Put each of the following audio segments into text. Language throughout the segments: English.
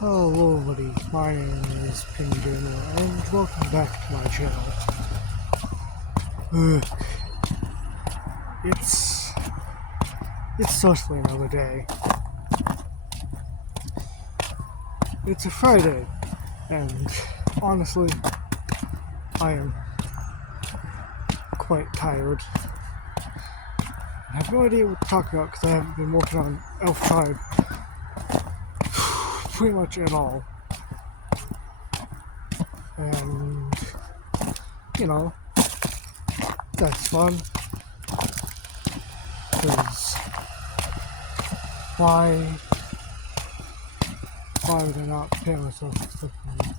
Hello everybody, my name is Penny Gamer, and welcome back to my channel. Ugh. It's certainly another day. It's a Friday, and honestly, I am quite tired. I have no idea what to talk about because I haven't been working on Elf Tribe pretty much at all. And, you know, that's fun. Because why would I not prepare myself for something?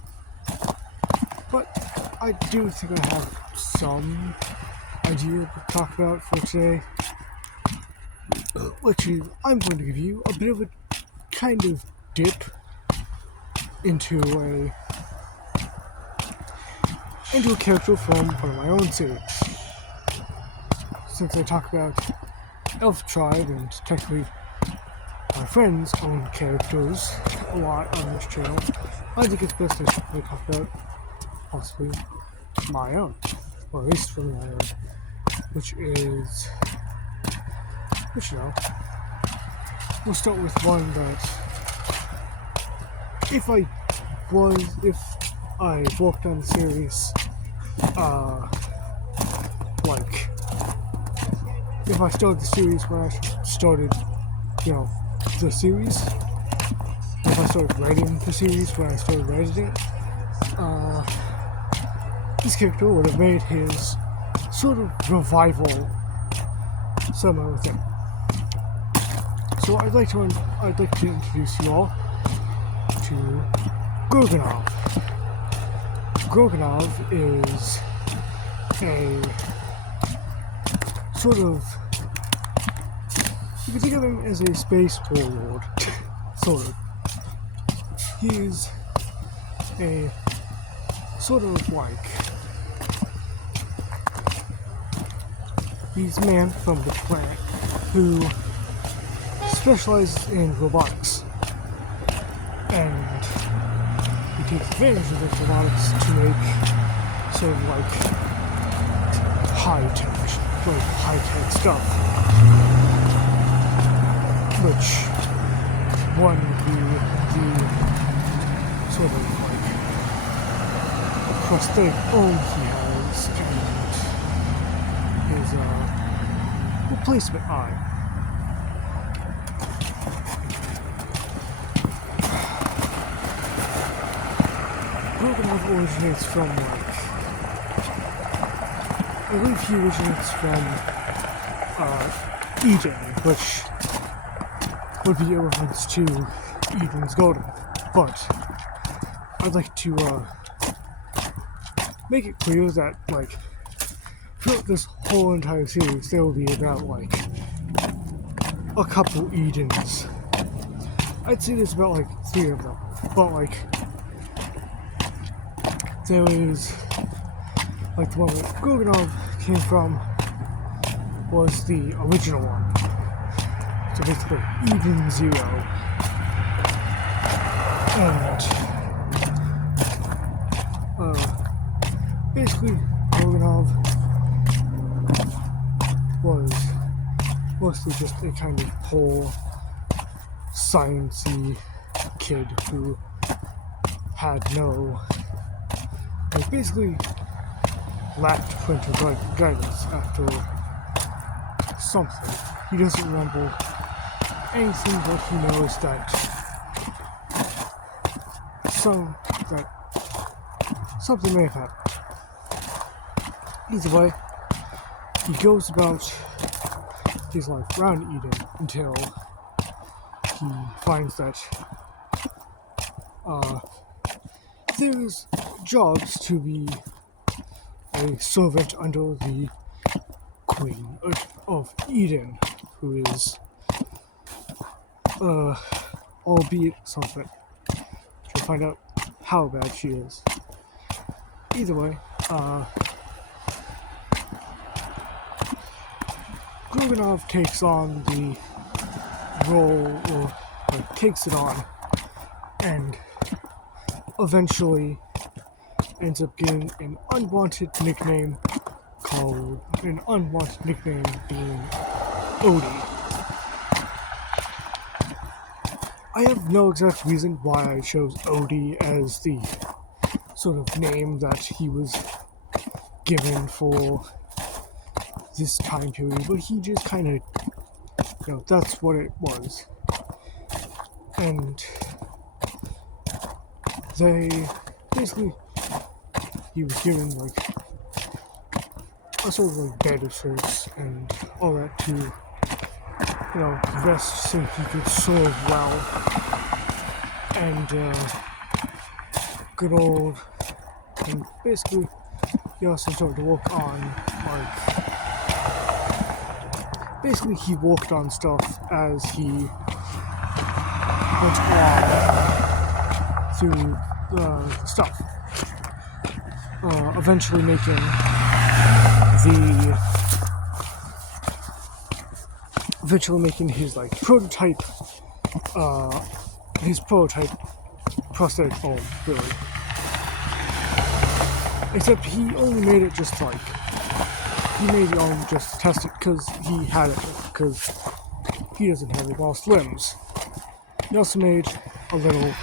But I do think I have some idea to talk about for today, which is I'm going to give you a bit of a kind of dip into a character from one of my own series. Since I talk about Elf Tribe and technically my friends' own characters a lot on this channel, I think it's best I should probably talk about possibly my own, or at least from my own, which you know, we'll start with one that if I worked on the series, like, if I started the series when I started, you know, the series, if I started writing the series when I started writing it, this character would have made his sort of revival somehow with him. So I'd like to introduce you all to Groganav. Groganav is a sort of, you can think of him as a space warlord, sort of. He's a sort of like, he's a man from the planet who specializes in robotics, and he takes advantage of those robotics to make sort of like high-tech stuff, which one would be the sort of like prosthetic arm he has and his replacement eye. Groganav originates from, I believe he originates from Eden, which would be a reference to Eden's Garden. But I'd like to make it clear that, like, throughout this whole entire series, there will be about, like, a couple Edens. I'd say there's about, like, 3 of them, but, like, there is, like, the one that Groganav came from was the original one. So basically, Eden 0. And, basically, Groganav was mostly just a kind of poor, sciencey kid who had basically lacked parental guidance after something. He doesn't remember anything, but he knows that something may have happened. Either way, he goes about his life around Eden until he finds that there's jobs to be a servant under the Queen of Eden, who is, albeit something. You'll find out how bad she is. Either way, Groganav takes on the role, or takes it on and eventually ends up getting an unwanted nickname being Odie. I have no exact reason why I chose Odie as the sort of name that he was given for this time period, but he just kind of, that's what it was. And they basically, he was given like a sort of like benefits and all that to, rest so he could serve well. And good old, and basically he also started to work on basically he worked on stuff as he went on through stuff. Eventually making his like prototype prosthetic arm, really. Except he only made it just like, he made the arm just to test it because he had it, because he doesn't have any lost limbs. He also made a little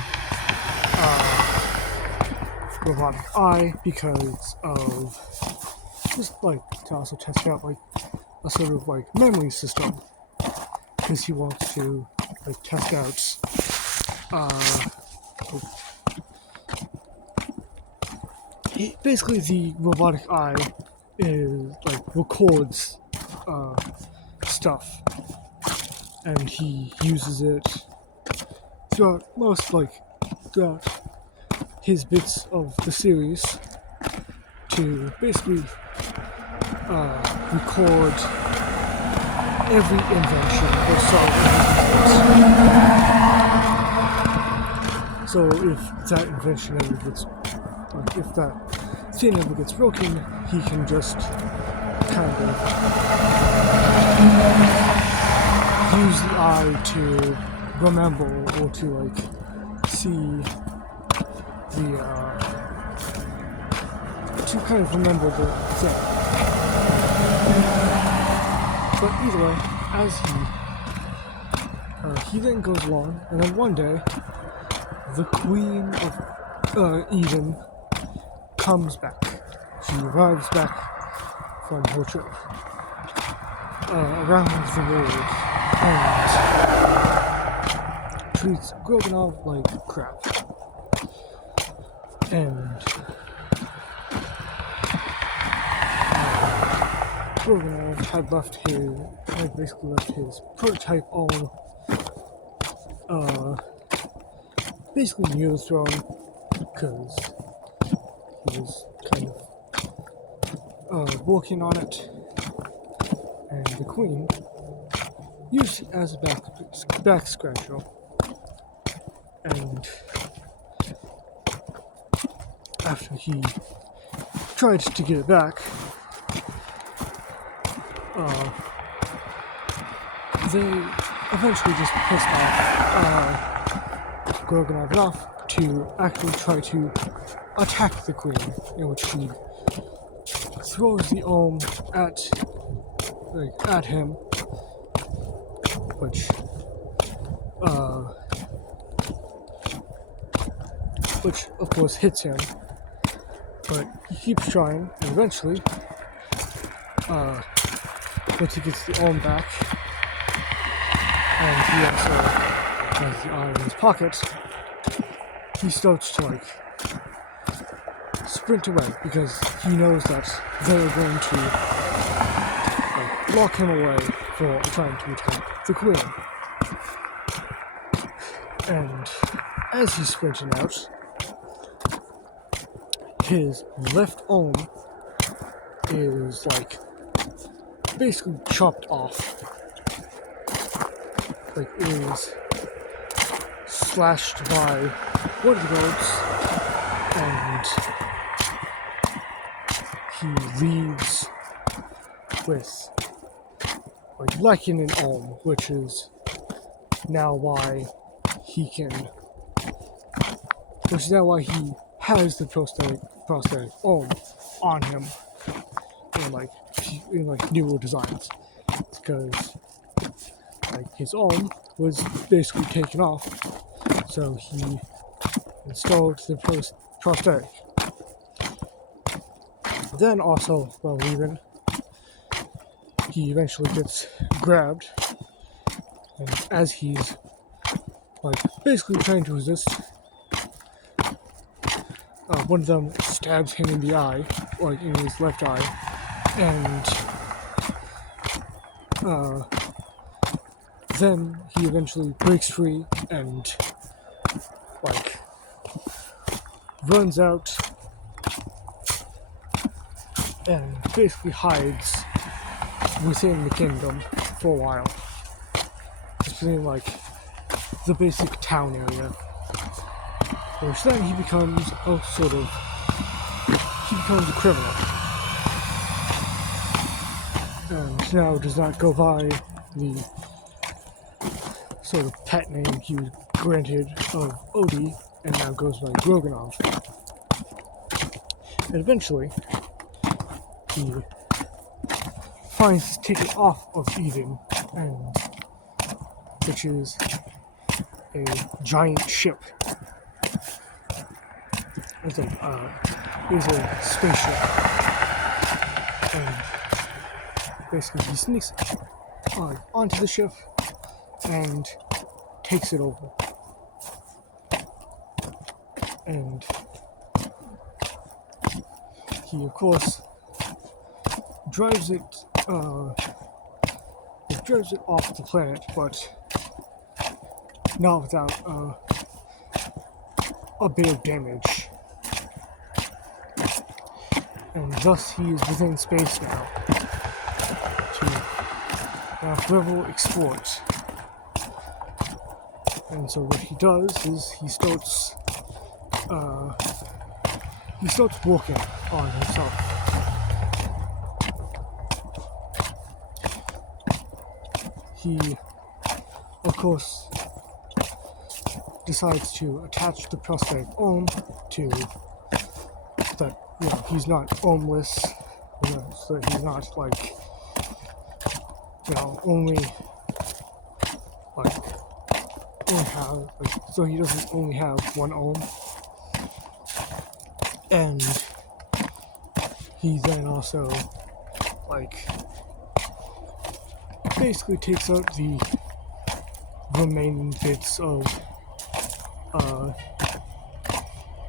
robotic eye because of, just like to also test out like a sort of like memory system, because he wants to like test out basically the robotic eye is like records stuff, and he uses it throughout his bits of the series to basically record every invention or solve every invention. So if that invention ever gets, if that thing ever gets broken, he can just kind of use the eye to remember or to like see to kind of remember the thing. But either way, as he then goes along, and then one day, the Queen of Eden comes back. She arrives back from her trip around the world and treats Groganav like crap. And Groganav had basically left his prototype on basically near the throne, because he was kind of working on it, and the Queen used it as a back scratcher, and after he tried to get it back, they eventually just pissed off Groganav enough to actually try to attack the Queen, in which she throws the arm at him, which of course hits him, but he keeps trying, and eventually, once he gets the arm back, and he also has the eye in his pocket, he starts to like sprint away, because he knows that they're going to like lock him away for trying to attack the Queen. And as he's sprinting out, his left arm is like basically chopped off, like is slashed by one of the guards, and he leaves with like lacking an arm, which is now why he can which is now why he has the prosthetic arm on him in newer designs. It's because his arm was basically taken off, so he installed the prosthetic. Then also, while leaving, he eventually gets grabbed, and as he's basically trying to resist, one of them stabs him in the eye, in his left eye, and then he eventually breaks free and runs out and basically hides within the kingdom for a while. Just in the basic town area. Which then he becomes a criminal. And now does not go by the sort of pet name he was granted of Odie, and now goes by Groganav. And eventually, he finds his ticket off of Eden, which is a giant ship. It's a spaceship. And basically he sneaks onto the ship and takes it over. And he, of course, drives it off the planet, but not without a bit of damage. And thus he is within space now to level exploit. And so what he does is he starts working on himself. He, of course, decides to attach the prosthetic arm to that. He's not armless, so he's not so he doesn't only have one arm. And he then also basically takes out the remaining bits of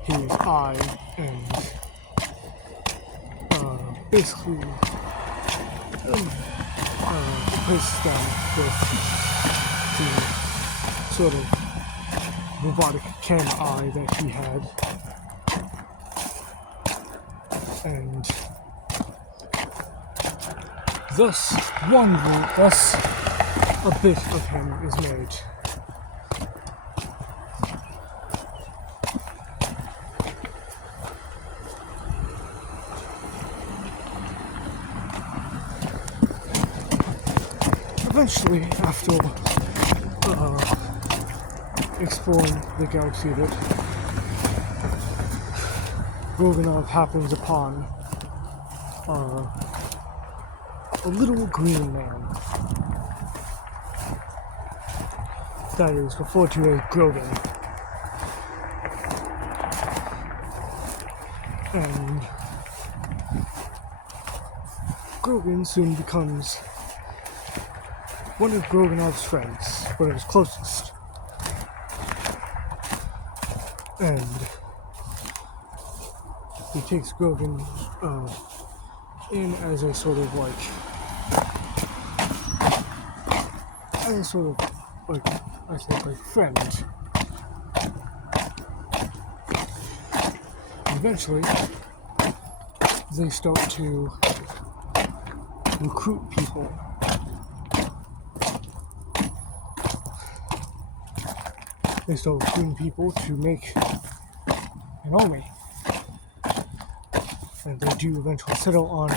his eye and basically replaces them with the sort of robotic camera eye that he had. And thus a bit of him is made. Eventually, after exploring the galaxy a bit, Groganav happens upon a little green man that is referred to as Grogan. And Grogan soon becomes one of Groganav's friends, one of his closest. And he takes Grogan in as a sort of friend. And eventually, they start to recruit people. They start recruiting people to make an army. And they do eventually settle on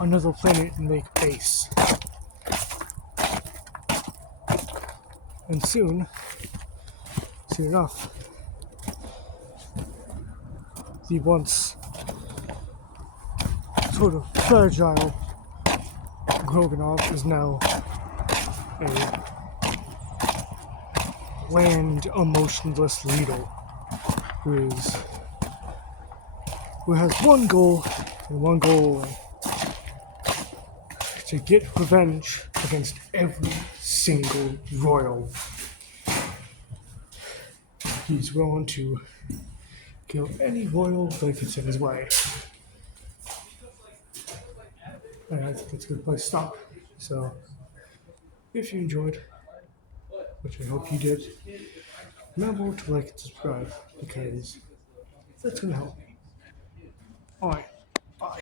another planet and make a base. And soon enough, the once sort of fragile Groganav is now a bland, emotionless leader who has one goal and one goal only, to get revenge against every single royal. He's willing to kill any royal that gets in his way. And I think it's a good place to stop. So, if you enjoyed, which I hope you did, remember to like and subscribe because that's going to help me. Alright, bye.